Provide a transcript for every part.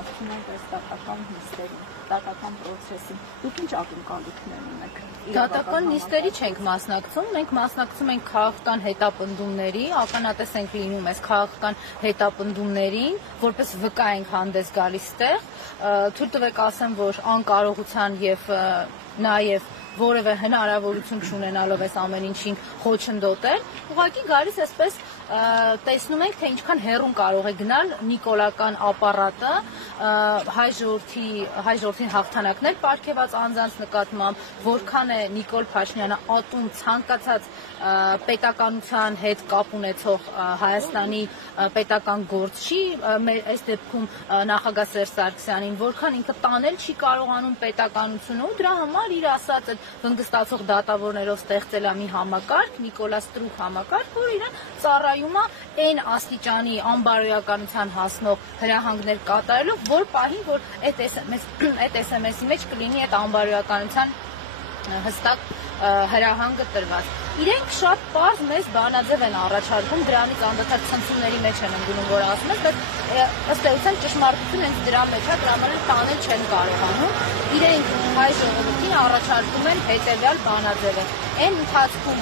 մասնակցում եք այս դատական նիստերին, դատական process-ին, դուք ինչ ակնկալիքներ ունեք։ Դատական նիստերի չենք մասնակցում, մենք մասնակցում ենք քաղաքական հետապնդումների, ականատես ենք լինում այս քաղաքական հետապնդումներին, որպես վկա ենք հանդես գալիս տեղ, թույլ տվեք ասեմ, որ անկարողության եւ նաեւ որևէ հնարավորություն չունենալով այս ամեն ինչին խոչընդոտել, ուղղակի գալիս այսպես տեսնում ենք, թե ինչքան հեռուն կարող է գնալ նիկոլական ապարատը հայ ժողովրդին հաղթանակներ պարգևած անձանց նկատմամբ, որքան է Նիկոլ Փաշինյանը ատում ցանկացած պետականության հետ կապ ունեցող Հայաստանի պետական գործչի, այս դեպքում նախագահ Սերժ Սարգսյանին, որքան ինքը տանել չի կարողանում պետականությունը ու դրա համար իր ասած վնգստացող դատավորներով ստեղծել է մի համակարգ, Նիկոլա Ստրուկ համակարգ, որ իրեն ծառայում է այն աստիճանի անբարոյականության հասնող հրահանգներ կատարելով, որ պահին, որ այդ SMS-ի մեջ կլինի այդ անբարոյականության հստակ հրահանգը տրված։ Իրենք շատ պարզ մեծ բանաձև են առաջարկում, դրանից անդադար ցնցումների մեջ են ընկնում, որ ասում ես, բայց ըստ էության ճշմարտությունը հենց դրա մեջ է, դրա համար տանել չեն կարողանում։ Իրենք հայ ժողովրդին առաջարկում են հետևյալ բանաձևը։ Այն ընթացքում,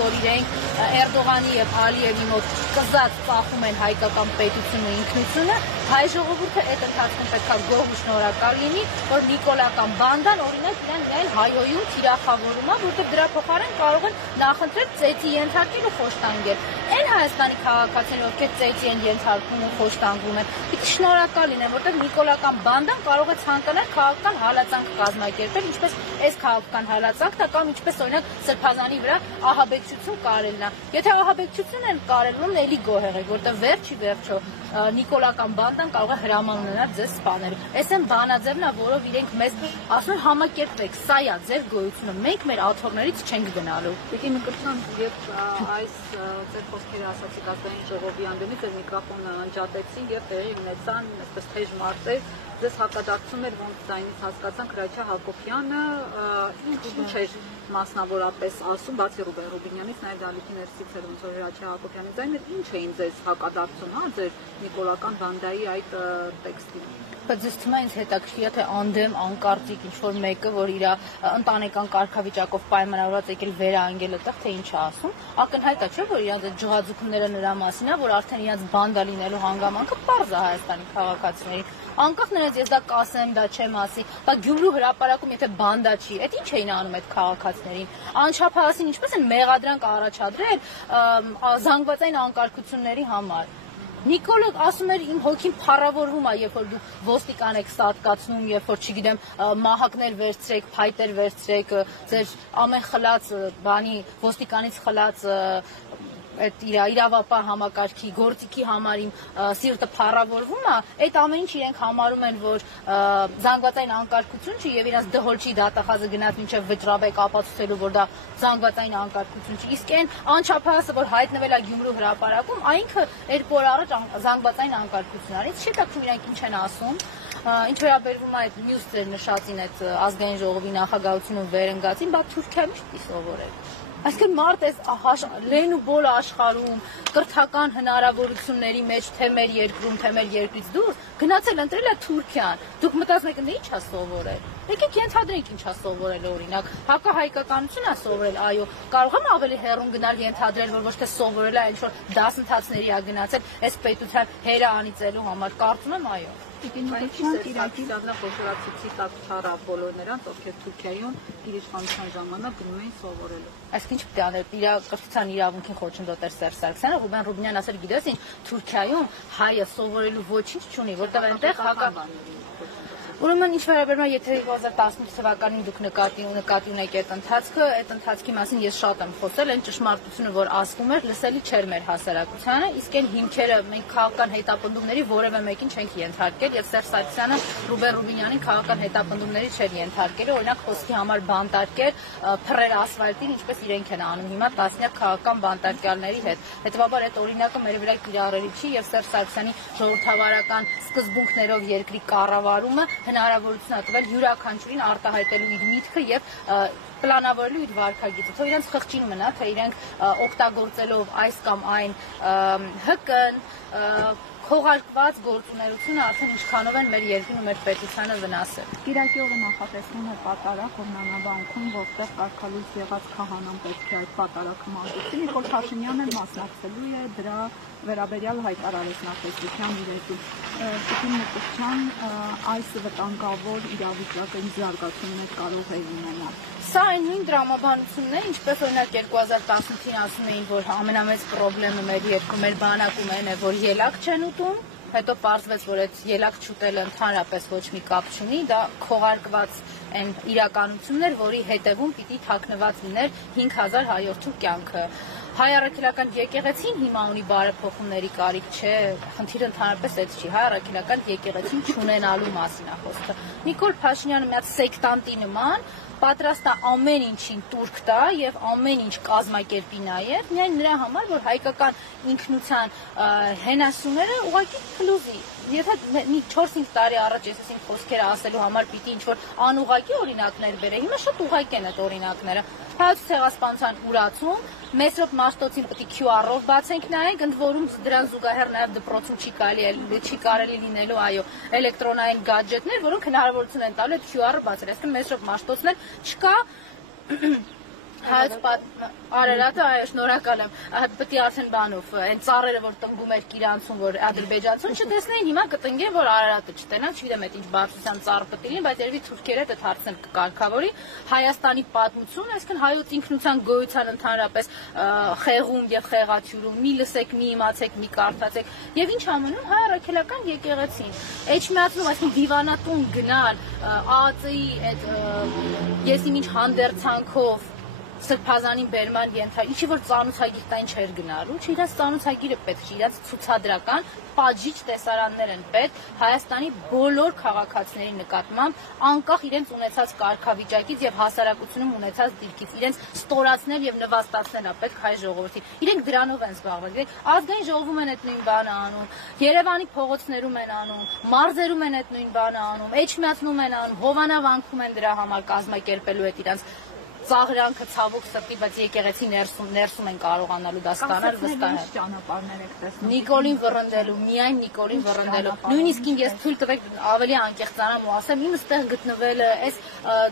որ իրենք Էրդողանի եւ Ալիևի մոտ կզած ծախում են հայկական պետությունը ինքնությունը, հայ ժողովուրդը այդ ընթացքում պետք է գոհ ու շնորհակալ լինի, որ նիկոլական բանդան օրինակ իրեն միայն հայոյում թիրախավորում է, որտեղ դրա փոխարեն կարող են նախընտրել ծեծի ենթարկել ու խոշտանգել։ Այն Հայաստանի քաղաքացիները, ովքեր ծեծի են ենթարկվում ու խոշտանգվում են, պիտի շնորհակալ լինեն, որտեղ նիկոլական բանդան կարող է ցանկանալ քաղաքական հալածանք կազմակերպել, ինչպես այս քաղաքական հալածանքն է կամ ինչպես օրինակ Սրբազանի վրա ահաբեկչություն կարելն է։ Եթե ահաբեկչություն են կարելն, էլի գոհ եղեք, որտեղ վերջի նիկոլական բանդան կարող է հրաման ունենալ ձեզ սպանել։ Այս այն բանաձևն է, որով իրենք մեզ ասում են համակերպվեք, սա է ձեր գոյությունը, մենք մեր աթոռներից չենք գնալու։ Պիտի նկատեմ, երբ այս ձեր խոսքերը ասացիք ազգային ժողովի անդամից, ձեր միկրոֆոնը անջատեցին եւ տեղի ունեցան այսպես թեժ մարտեր, ձեզ հակադարձում էր, ոնց ձայնից հասկացանք, Հրաչյա Հակոբյանը ինչ էր մասնավորապես ասում, բացի Ռուբեն Ռուբինյանից, նաև Դալիքի ներսից էր ոնց որ Հրաչյա Հակոբյանի ձայները, ինչ էին ձեզ հակադարձում, հա, ձեր նիկոլական բանդայի այդ տեքստին։ Բայց ձեզ թվում է ինձ հետաքրքիր է, թե անդեմ, անկարծիկ ինչ-որ մեկը, որ իր ընտանեկան կարգավիճակով պայմանավորված եկել վերանգել այդտեղ, թե ինչ է ասում, ակնհայտ է, չէ՞, որ իրանց այդ ջղաձուկները նրա մասին է, որ արդեն իրանց բանդա լինելու հանգամանքը պարզ է Հայաստանի քաղաքացիներին։ Անկախ նրանից ես դա կասեմ, դա չեմ ասի, բա Գյումրու հրապարակում եթե բանդա չի, այդ ինչ էին անում այդ քաղաքացիներին։ Անչափահասին ինչպես են մեղադրանք առաջադրել զանգվածային անկարգությունների համար։ Նիկոլը ասում էր իմ հոգին փառավորվում է, երբ որ դուք ոստիկան եք սատկացնում, երբ որ չգիտեմ մահակներ վերցրեք, փայտեր վերցրեք, ձեր ամեն խլած բանի ոստիկանից խլած այդ իրավապահ համակարգի գործիքի համար իմ սիրտը փառավորվում է, այդ ամեն ինչ իրենք համարում են, որ զանգվածային անկարգություն չի եւ իրաց դհոլչի դատախազը գնաց մինչեւ վճռաբեկ ապացուցելու, որ դա զանգվածային անկարգություն չի։ Իսկ այն անչափահասը, որ հայտնվել է Գյումրու հրապարակում, այնքը 2 օր առաջ զանգվածային անկարգություն արից, չի տակում իրանք ինչ են ասում։ Ինչ վերաբերվում է այդ մյուս ձեր նշածին, այդ ազգային ժողովի նախագահությունը վերընկածին, բա Թուրքիայում ինչ սովորել։ Այսինքն մարդ այս լեն ու բոլ աշխարհում կրթական հնարավորությունների մեջ թե մեր երկրում, թե մեր երկրից դուրս գնացել ընտրել է Թուրքիան։ Դուք մտածում եք, ինչ է սովորել։ Եկեք ենթադրենք ինչ է սովորել օրինակ։ Հակահայկականություն է սովորել, այո, կարող եմ ավելի հեռուն գնալ ենթադրել, որ ոչ թե սովորել է, ինչ որ դասընթացների է գնացել այս պետության հերը անիծելու համար։ Կարծում եմ, այո։ Սերժանա խոշորացուցի տակ չարա բոլոր նրանց, ովքեր Թուրքիայում իր իշխանության ժամանակ գնում էին սովորելու։ Այսինքն ինչ պետք է անել, իր կրթության իրավունքին խոչընդոտել Սերժ Սարգսյանը, Ռուբեն Ռուբինյանն ասել, գիտես ինչ, Թուրքիայում հայը սովորելու ոչինչ չունի, որտեղ այնտեղ Ուրեմն ինչ վերաբերում է, եթե 2018 թվականին դուք նկատի ունեք այդ ընթացքի մասին ես շատ եմ խոսել, այն ճշմարտությունը, որ ասվում էր, լսելի չէր մեր հասարակությանը, իսկ այն հիմքերը մենք քաղաքական հետապնդումների որևէ մեկին չենք ենթարկել, եւ Սերժ Սարգսյանը Ռուբեն Ռուբինյանին քաղաքական հետապնդումների չէր ենթարկել, օրինակ խոսքի համար բանտարկել, փռեր ասֆալտին, ինչպես իրենք են անում հիմա տասնյակ քաղաքական բանտարկյալների հետ։ Հետևաբար այդ օրինակը մեր վրա կիրառելի չի եւ Սերժ Սարգսյանի ժողովրդավարական սկզբունքներով երկրի կառավարումը հնարավորություն է տվել յուրաքանչյուրին արտահայտելու իր միտքը եւ պլանավորելու իր վարքագիծը, թե իրենց խղճին մնա, թե իրենք օգտագործելով այս կամ այն ՀԿ-ն, քողարկված գործունեությունը արդեն ինչքանով են մեր երկրին ու մեր պետությանը վնասել։ Կիրակի օրը նախատեսվում է պատարագ Հովնանավանքում, որտեղ կարգալույս եղած քահանան պետք է այդ պատարագը մատուցի։ Նիկոլ Փաշինյանը մասնակցելու է դրա վերաբերյալ հայտարարեց նախատեսության իրեդու։ Տիկին Մկրտչյան, այս վտանգավոր իրավիճակը ինչ զարգացումներ կարող է ունենալ։ Սա այն նույն դրամաբանությունն է, ինչպես օրինակ 2018-ին ասում էին, որ ամենամեծ խնդիրը մեր երկրում մեր բանակում է, որ ելակ չեն ուտում, հետո պարզվեց, որ այդ ելակ չուտելը ընդհանրապես ոչ մի կապ չունի, դա քողարկված այն իրականությունն էր, որի հետևում պիտի թաքնված լիներ 5000 հայորդու կյանքը։ Հայ առաքելական եկեղեցին հիմա ունի բարեփոխումների կարիք չէ, խնդիրը ընդհանրապես այդ չի, հայ առաքելական եկեղեցին չունենալու մասին է խոսքը։ Նիկոլ Փաշինյանը մի հատ սեկտանտի նման պատրաստ է ամեն ինչին տուրք տա եւ ամեն ինչ կազմակերպի նաեւ միայն նրա համար, որ հայկական ինքնության հենասյուները ուղղակի փլուզի։ Եթե մի 4-5 տարի առաջ ես ասին խոսքերը ասելու համար պիտի ինչ-որ անուղղակի օրինակներ բերե, հիմա շատ ուղղակի են այդ օրինակները։ Հայոց ցեղասպանության ուրացում, Մեսրոպ Մաշտոցին պետք է QR-ով բացենք նայենք, ընդ որում դրան զուգահեռ նաև դպրոցում չի կարելի լինելու, այո, էլեկտրոնային գադջետներ, որոնք հնարավորություն են տալու այդ QR-ը բացել։ Այսինքն Մեսրոպ Մաշտոցն էլ չկա Հայոց Արարատը, այո, շնորհակալ եմ, պետք է արդեն բանով, այն ծառերը, որ տնգում էր Կիրանցում, որ ադրբեջանցուն չտեսնեին, հիմա կտնգեն, որ Արարատը չտենան, չգիտեմ այդ ինչ բարձրության ծառ պետք է լինի, բայց երևի թուրքերը այդ հարցն կկարգավորի, Հայաստանի պատմություն, այսինքն հայոց ինքնության գոյության ընդհանրապես խեղում եւ խեղաթյուրում, մի լսեք, մի իմացեք, մի կարդացեք, եւ ինչ ամենում հայ առաքելական եկեղեցին, էջմիածնում, այսինքն դիվանատուն գնալ, ԱԱԾ-ի այդ ես ինչ հանդերձանքով Սրբազանին բերման ենթարկի, ինչի որ ծանոթագիր տային չէր գնալու, իրաց ծանոթագիրը պետք չի, իրաց ցուցադրական պատժիչ տեսարաններ են պետք Հայաստանի բոլոր քաղաքացիների նկատմամբ, անկախ իրենց ունեցած կարգավիճակից եւ հասարակությունում ունեցած դիրքից, իրենց ստորացնել եւ նվաստացնել է պետք հայ ժողովրդին։ Իրենք դրանով են զբաղվել։ Ազգային ժողովում են այդ նույն բանը անում, Երևանի փողոցներում են անում, մարզերում են այդ նույն բանը անում, Էջմիածնում են անում, Հովանավանքում են դրա համար կազմակերպելու այդ իրանց ծաղրանքը ցավոք սրտի, բայց եկեղեցի ներսում են կարողանալու դա ստանալ վստահել։ Ճանապարհներ եք տեսնում։ Նիկոլին վռնդելու, միայն Նիկոլին վռնդելու։ Նույնիսկ ես թույլ տվեք ավելի անկեղծանամ ու ասեմ, իմս տեղ գտնվելը, այս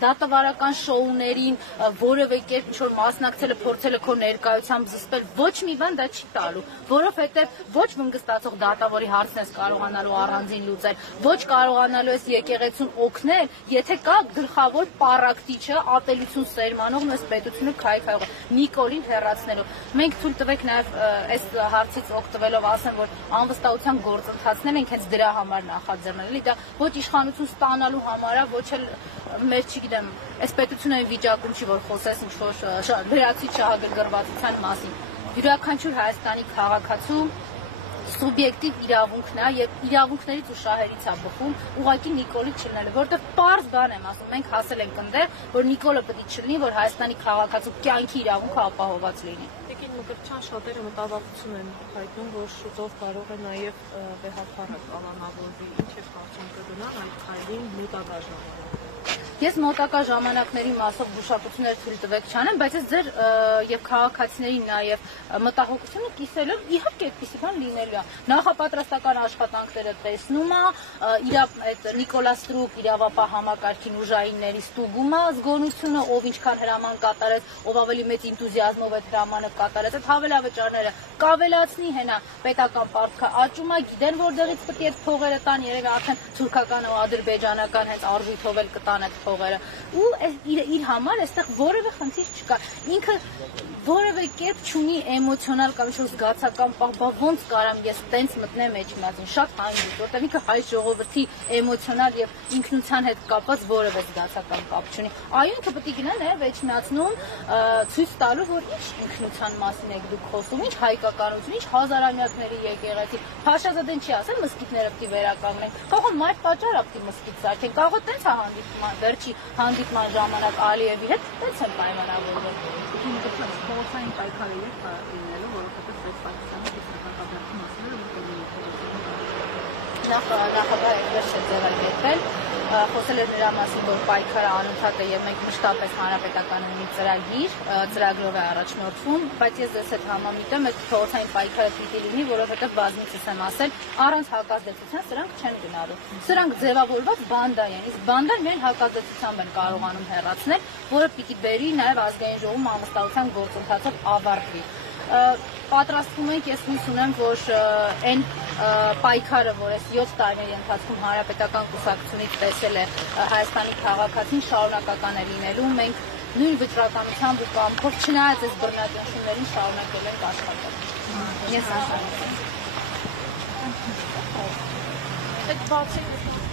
դատավարական շոուներին որևէ կերպ ինչ-որ մասնակցելը, փորձելը քո ներկայությամբ զսպել, ոչ մի բան դա չի տալու, որովհետև ոչ վնգստացող դատավորի հարցն ես կարողանալու առանձին լուծել, ոչ կարողանալու ես եկեղեցուն օգնել, եթե կա գլխավոր պարակտիչը, ապելություն սերմանողն այս պետությունը քայքայող Նիկոլին հեռացնելու։ Մենք թույլ տվեք նաև այս հարցից օգտվելով ասեմ, որ անվստահության գործընթացներ ենք հենց դրա համար նախաձեռնել, էլի դա ոչ իշխանություն ստանալու համար է, ոչ էլ մեր չգիտեմ, այս պետությունը այն վիճակում չի, որ խոսես ինչ-որ լրացի չհագրգռվածության մասին։ Յուրաքանչյուր Հայաստանի քաղաքացու սուբյեկտիվ իրավունքն է եւ իրավունքներից ու շահերից է բխում ուղղակի Նիկոլի չլինելը, որովհետեւ պարզ բան եմ ասում, մենք հասել ենք այնտեղ, որ Նիկոլը պետք է չլինի, որ Հայաստանի քաղաքացու կյանքի իրավունքը ապահովված լինի։ Տիկին Մկրտչյան, շատերը մտավախություն են հայտնում, որ շուտով կարող է նաեւ վեհապարակ կալանավորվի, ինչ է կարծում կգնան այդ քայլին մոտակա ժամանակում։ Ես մոտակա ժամանակների մասով զուշակություններ թույլ տվեք չանեմ, բայց ես ձեր եւ քաղաքացիների նաեւ մտահոգությունը կիսելով իհարկե այդպիսի բան լինելու է։ Նախապատրաստական աշխատանքները տեսնում է, այդ Նիկոլա Ստրուկ իրավապահ համակարգին ուժայինների ստուգումը, զգոնությունը, ով ինչքան հրաման կատարեց, ով ավելի մեծ ինտուզիազմով այդ հրամանը կատարեց, այդ հավելավճարները կավելացնի հենա պետական պարտքը աճում է, գիտեն որտեղից պետք է այդ փողերը տան, երևի արդեն թուրքական ու ադրբեջանական հենց արժույթով էլ կտան այդ փողերը ու իր համար այստեղ որևէ խնդիր չկա, ինքը որևէ կերպ չունի էմոցիոնալ կամ ինչ-որ զգացական պահ, ոնց կարամ ես տենց մտնեմ Էջմիածին, շատ հանգիստ, որտեղ ինքը հայ ժողովրդի էմոցիոնալ եւ ինքնության հետ կապված որևէ զգացական կապ չունի։ Այո, ինքը պետք է գնա նաեւ Էջմիածնում ցույց տալու, որ ինչ ինքնության մասին եք դուք խոսում, ինչ հայկականություն, ինչ հազարամյակների եկեղեցի։ Փաշազադեն չի ասել մսկիթները պետք է վերականգնենք, կարող է մարդ պատճառ ապտի մսկիթ սարքեն, կարող է տենց է հանդիպման, վերջի հանդիպման ժամանակ Ալիևի հետ տենց են պայմանավորվել։ Փողոցային պայքարը երբ է լինելու, որովհետև այս Պակիստանի դիպլոմատիական մասները նախագահ այդպես է ձևակերպել խոսել էր նրա մասին, որ պայքարը անընդհատ է եւ մենք մշտապես հանրապետականը ունի ծրագիր, ծրագրով է առաջնորդվում, բայց ես ձեզ հետ համամիտ եմ, այդ փողոցային պայքարը պիտի լինի, որովհետեւ բազմիցս եմ ասել, առանց հակազդեցության սրանք չեն գնալու։ Սրանք ձևավորված բանդա են, իսկ բանդան միայն հակազդեցությամբ են կարողանում հեռացնել, որը պիտի բերի նաեւ ազգային ժողովում ամստալության գործընթացով ավարտվի։ Պատրաստվում ենք, ես հույս ունեմ, որ այն պայքարը, որ այս 7 տարիների ընթացքում հանրապետական կուսակցությունից տեսել է Հայաստանի քաղաքացին, շարունակական է լինելու, մենք նույն վճռականությամբ ու կամքով, չնայած այս բռնաճնշումներին շարունակել ենք աշխատել։ Ես ասեմ։ Այդ բացի